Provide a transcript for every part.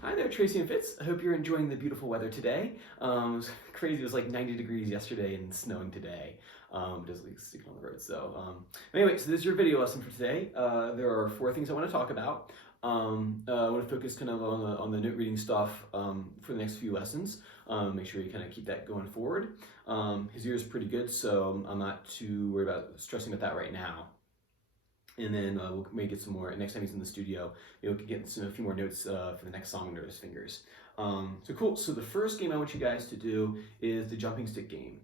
Hi there, Tracy and Fitz. I hope you're enjoying the beautiful weather today. It was crazy. It was like 90 degrees yesterday and snowing today. Just like sticking on the road. Anyway, so this is your video lesson for today. There are four things I want to talk about. I want to focus kind of on the note reading stuff for the next few lessons. Make sure you kind of keep that going forward. His ear is pretty good, so I'm not too worried about stressing about that right now. And then we'll maybe get some more, next time he's in the studio, we can get a few more notes for the next song under his fingers. So cool, so the first game I want you guys to do is the jumping stick game.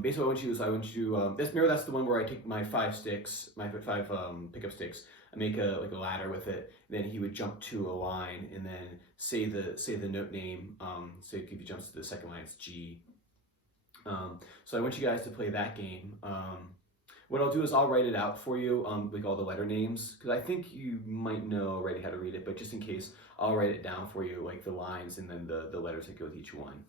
Basically what I want you to, remember that's the one where I take my five pickup sticks, I make a ladder with it, then he would jump to a line and then say the note name, so if he jumps to the second line, it's G. So I want you guys to play that game. What I'll do is I'll write it out for you, like all the letter names, because I think you might know already how to read it, but just in case, I'll write it down for you, like the lines and then the letters that go with each one,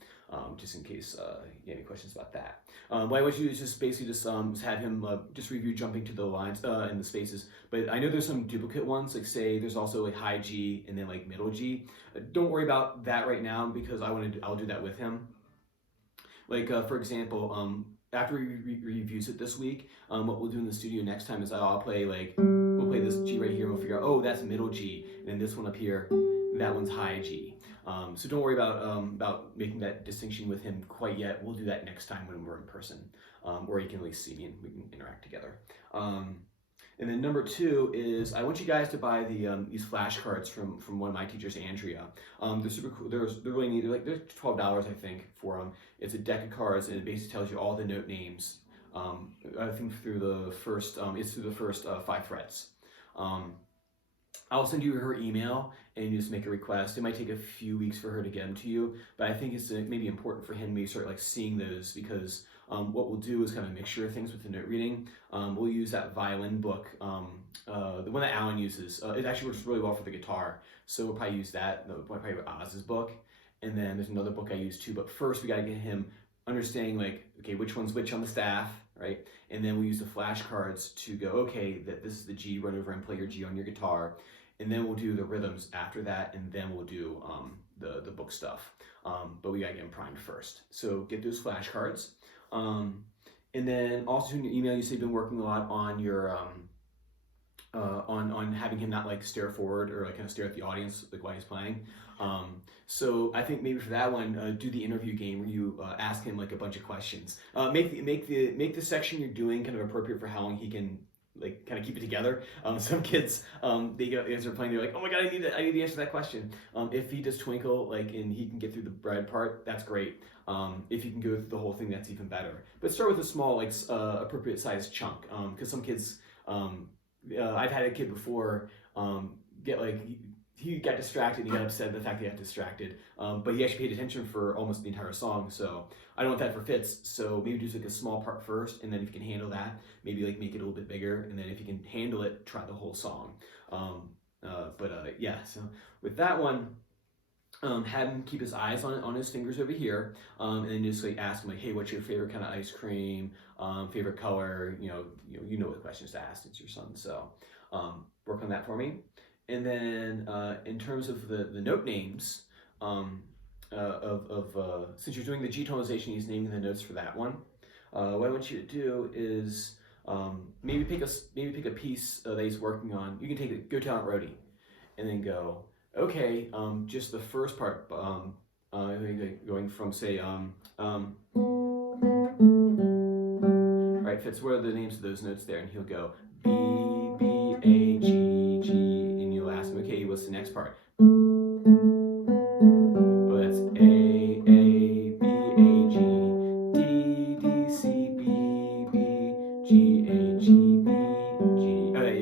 just in case you have any questions about that. What I want you to do is just basically just have him just review jumping to the lines and the spaces, but I know there's some duplicate ones, like say there's also like high G and then like middle G. Don't worry about that right now because I'll do that with him. Like for example, after he reviews it this week, what we'll do in the studio next time is we'll play this G right here and we'll figure out, oh, that's middle G, and then this one up here, that one's high G. So don't worry about making that distinction with him quite yet. We'll do that next time when we're in person, or you can at least see me and we can interact together. And then number two is I want you guys to buy these flashcards from one of my teachers, Andrea. They're super cool. They're really neat. They're $12 I think for them. It's a deck of cards and it basically tells you all the note names. I think through the first five frets. I'll send you her email and you just make a request. It might take a few weeks for her to get them to you, but I think it's maybe important for him to maybe start like seeing those because what we'll do is kind of a mixture of things with the note reading. We'll use that violin book, the one that Alan uses. It actually works really well for the guitar, so we'll probably use that. We'll probably Oz's book, and then there's another book I use too. But first, we got to get him understanding like, okay, which one's which on the staff, right? And then we use the flashcards to go, okay, that this is the G. Run over and play your G on your guitar. And then we'll do the rhythms after that, and then we'll do the book stuff. But we gotta get them primed first. So get those flashcards. And then also in your email, you say you've been working a lot on your on having him not like stare forward or like kind of stare at the audience like while he's playing. So I think maybe for that one, do the interview game where you ask him like a bunch of questions. Make the section you're doing kind of appropriate for how long he can like kind of keep it together. Some kids, as they're playing, they're like, oh my god, I need the answer to that question. If he does twinkle, like, and he can get through the bread part, that's great. If you can go through the whole thing, that's even better. But start with a small, like, appropriate sized chunk, because some kids, I've had a kid before get like, he got distracted and he got upset at the fact that he got distracted. But he actually paid attention for almost the entire song, so I don't want that for Fitz. So maybe do like a small part first, and then if you can handle that, maybe like make it a little bit bigger, and then if you can handle it, try the whole song. Yeah, so with that one, have him keep his eyes on his fingers over here, and then just like ask him like, hey, what's your favorite kind of ice cream, favorite color, you know what questions to ask, it's your son, so work on that for me. And then in terms of the note names, since you're doing the G tonalization, he's naming the notes for that one. What I want you to do is maybe pick a piece that he's working on. You can take it, Go Talent Roadie, and then go, okay, just the first part, going from say, right, Fitz, what are the names of those notes there? And he'll go B, B, A, G, G, and you'll ask him, okay, what's the next part? Oh, that's A, A, B, A, G, D, D, C, B, B, G, A, G, B, G,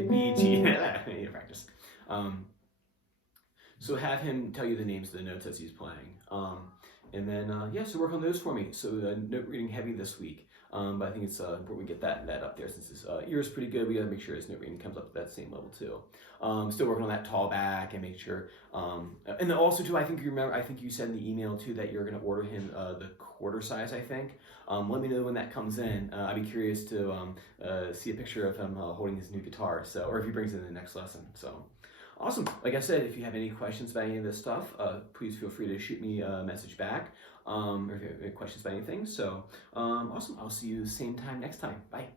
B, G, I need to practice. So have him tell you the names of the notes as he's playing. And then, yeah, so work on those for me. So note reading heavy this week. But I think it's important we get that up there since his ear is pretty good. We gotta make sure his note reading comes up to that same level too. Still working on that tall back and make sure. And then also too, I think you said in the email too that you're gonna order him the quarter size, I think. Let me know when that comes in. I'd be curious to see a picture of him holding his new guitar. So, or if he brings it in the next lesson. So. Awesome. Like I said, if you have any questions about any of this stuff, please feel free to shoot me a message back, or if you have any questions about anything. So, awesome. I'll see you same time next time. Bye.